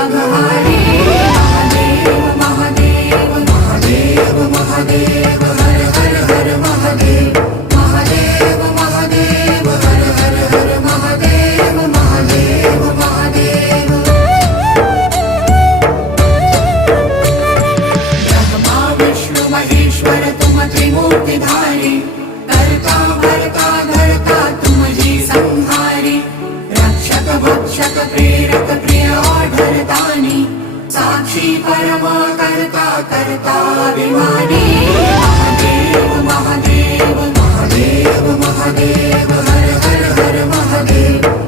अघहारी महादेव महादेव महादेव महादेव हर हर हर महादेव महादेव महादेव हर हर हर महादेव महादेव महादेव ब्रह्मा विष्णु महेश्वर तुम त्रिमूर्तिधारी करता भरता धरता तुम जी संहारी रक्षक भक्षक प्रेरक प्रिय आढरतानी साक्षी परमा करता करता अभिमानी महादेव महादेव महादेव महादेव हर हर हर महादेव